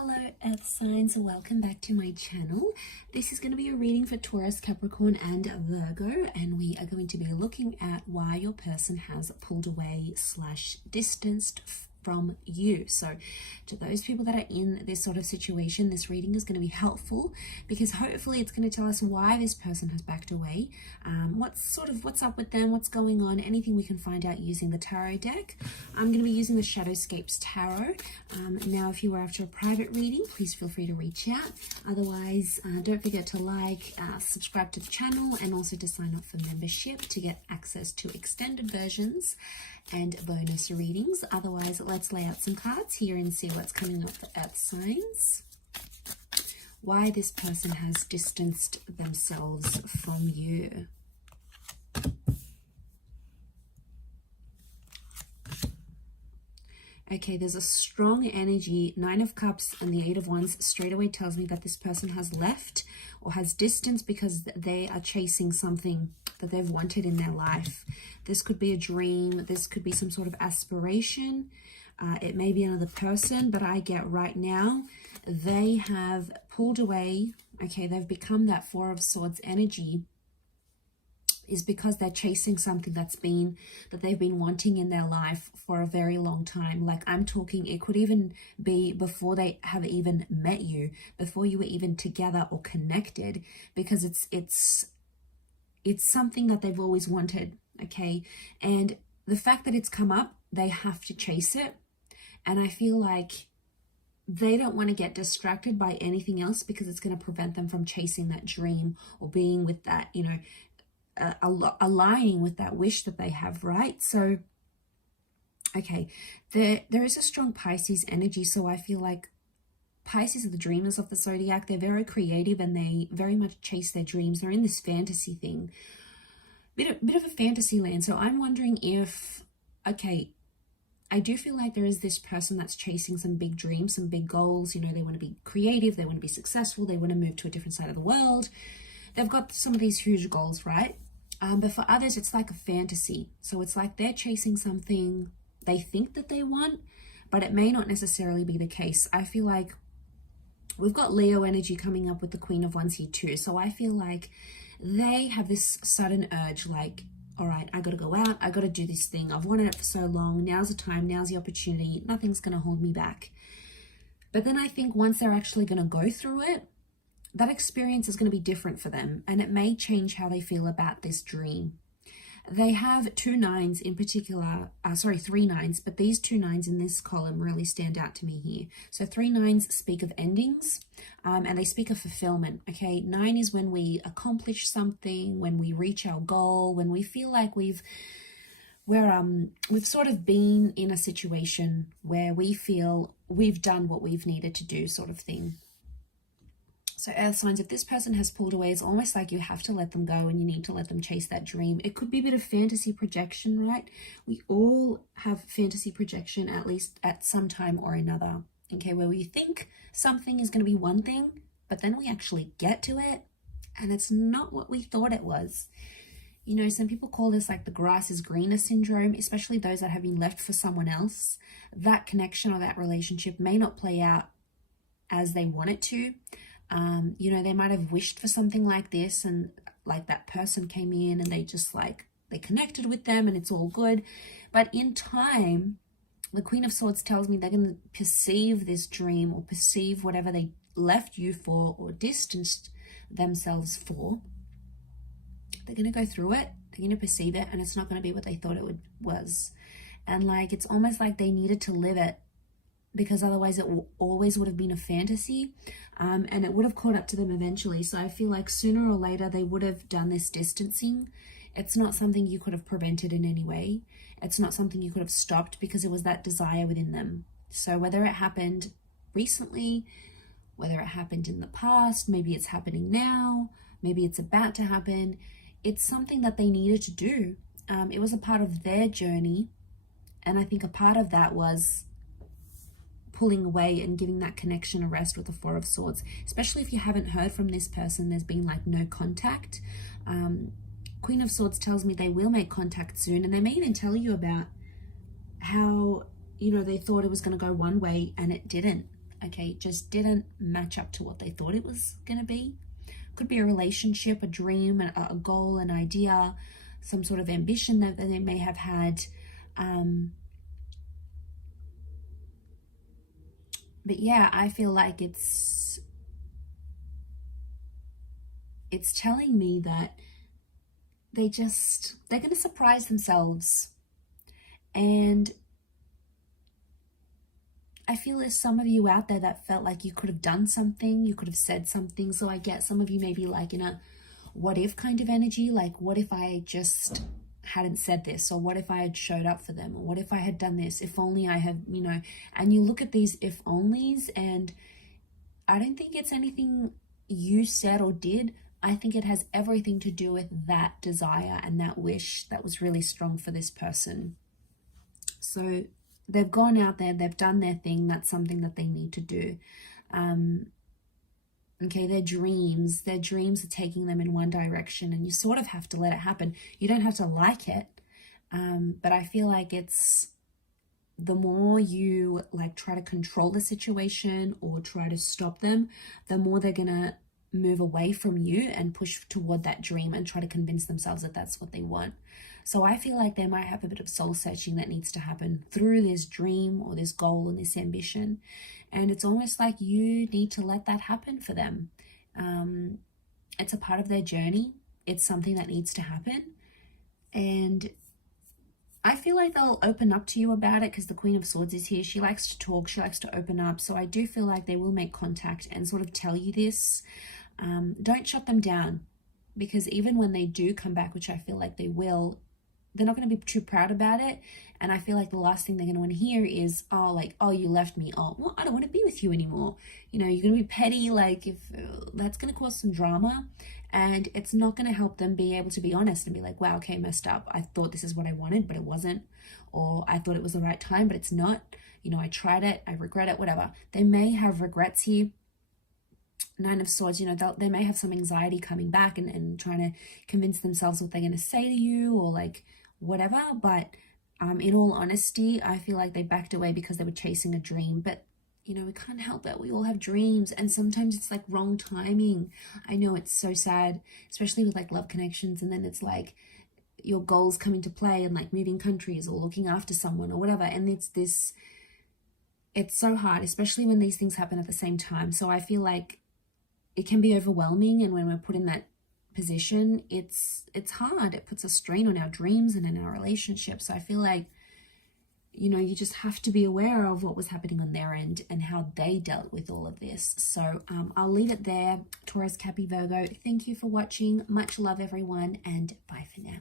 Hello Earth signs, welcome back to my channel. This is going to be a reading for Taurus, Capricorn and Virgo, and we are going to be looking at why your person has pulled away / distanced from you. So to those people that are in this sort of situation, this reading is going to be helpful because hopefully it's going to tell us why this person has backed away, what's up with them, what's going on, anything we can find out using the tarot deck. I'm going to be using the Shadowscapes Tarot. Now if you are after a private reading, please feel free to reach out. Otherwise, don't forget to like, subscribe to the channel, and also to sign up for membership to get access to extended versions and bonus readings. Otherwise, let's lay out some cards here and see what's coming up for Earth signs. Why this person has distanced themselves from you. Okay, there's a strong energy. 9 of Cups and the 8 of Wands straight away tells me that this person has left or has distanced because they are chasing something that they've wanted in their life. This could be a dream. This could be some sort of aspiration. It may be another person, but I get right now they have pulled away. Okay, they've become that 4 of Swords energy is because they're chasing something that they've been wanting in their life for a very long time. Like I'm talking, it could even be before they have even met you, before you were even together or connected, because it's something that they've always wanted. Okay, and the fact that it's come up, they have to chase it, and I feel like they don't want to get distracted by anything else because it's going to prevent them from chasing that dream or being with that, you know, aligning with that wish that they have, right? So okay, there is a strong Pisces energy, so I feel like Pisces are the dreamers of the zodiac. They're very creative and they very much chase their dreams. They're in this fantasy thing, bit of a fantasy land. So I'm wondering if, okay, I do feel like there is this person that's chasing some big dreams, some big goals. You know, they want to be creative, they want to be successful, they want to move to a different side of the world. They've got some of these huge goals, right? But for others, it's like a fantasy. So it's like they're chasing something they think that they want, but it may not necessarily be the case. I feel like we've got Leo energy coming up with the Queen of Wands here too. So I feel like they have this sudden urge, like, all right, I got to go out. I got to do this thing. I've wanted it for so long. Now's the time. Now's the opportunity. Nothing's going to hold me back. But then I think once they're actually going to go through it, that experience is going to be different for them, and it may change how they feel about this dream. They have 2 9s in particular, 3 9s, but these 2 9s in this column really stand out to me here. So 3 9s speak of endings, and they speak of fulfillment. Okay, 9 is when we accomplish something, when we reach our goal, when we feel like we've sort of been in a situation where we feel we've done what we've needed to do, sort of thing. So Earth signs, if this person has pulled away, it's almost like you have to let them go and you need to let them chase that dream. It could be a bit of fantasy projection, right? We all have fantasy projection, at least at some time or another. Okay, where we think something is going to be one thing, but then we actually get to it and it's not what we thought it was. You know, some people call this like the grass is greener syndrome, especially those that have been left for someone else. That connection or that relationship may not play out as they want it to. You know, they might have wished for something like this, and like that person came in and they just like, they connected with them and it's all good. But in time, the Queen of Swords tells me they're going to perceive this dream or perceive whatever they left you for or distanced themselves for. They're going to go through it, they're going to perceive it, and it's not going to be what they thought it was. And like, it's almost like they needed to live it, because otherwise it always would have been a fantasy, and it would have caught up to them eventually. So I feel like sooner or later they would have done this distancing. It's not something you could have prevented in any way. It's not something you could have stopped because it was that desire within them. So whether it happened recently, whether it happened in the past, maybe it's happening now, maybe it's about to happen, it's something that they needed to do. It was a part of their journey, and I think a part of that was pulling away and giving that connection a rest with the 4 of Swords. Especially if you haven't heard from this person, there's been like no contact. Queen of Swords tells me they will make contact soon, and they may even tell you about how, you know, they thought it was going to go one way and it didn't. okay, just didn't match up to what they thought it was going to be. Could be a relationship, a dream, a goal, an idea, some sort of ambition that they may have had. But yeah, I feel like it's telling me that they're going to surprise themselves. And I feel there's some of you out there that felt like you could have done something, you could have said something. So I get some of you maybe like in a what if kind of energy, like what if I just hadn't said this, or what if I had showed up for them, or what if I had done this, if only I had, you know. And you look at these if onlys, and I don't think it's anything you said or did. I think it has everything to do with that desire and that wish that was really strong for this person. So they've gone out there, they've done their thing. That's something that they need to do. Okay, their dreams are taking them in one direction, and you sort of have to let it happen. You don't have to like it, but I feel like it's the more you like try to control the situation or try to stop them, the more they're gonna move away from you and push toward that dream and try to convince themselves that that's what they want. So I feel like they might have a bit of soul searching that needs to happen through this dream or this goal and this ambition. And it's almost like you need to let that happen for them. It's a part of their journey. It's something that needs to happen. And I feel like they'll open up to you about it because the Queen of Swords is here. She likes to talk. She likes to open up. So I do feel like they will make contact and sort of tell you this. Don't shut them down, because even when they do come back, which I feel like they will, they're not going to be too proud about it. And I feel like the last thing they're going to want to hear is, oh, like, oh, you left me. Oh, well, I don't want to be with you anymore. You know, you're going to be petty. Like, if that's going to cause some drama, and it's not going to help them be able to be honest and be like, wow, okay, messed up. I thought this is what I wanted, but it wasn't. Or I thought it was the right time, but it's not. You know, I tried it. I regret it, whatever. They may have regrets here. Nine of Swords, you know, they may have some anxiety coming back and trying to convince themselves what they're going to say to you or like whatever. But in all honesty, I feel like they backed away because they were chasing a dream. But, you know, we can't help it. We all have dreams, and sometimes it's like wrong timing. I know it's so sad, especially with like love connections. And then it's like your goals come into play and like moving countries or looking after someone or whatever. And it's so hard, especially when these things happen at the same time. So I feel like it can be overwhelming, and when we're put in that position, it's hard. It puts a strain on our dreams and in our relationships. So I feel like, you know, you just have to be aware of what was happening on their end and how they dealt with all of this. So I'll leave it there. Taurus, Cappy, Virgo, thank you for watching. Much love, everyone, and bye for now.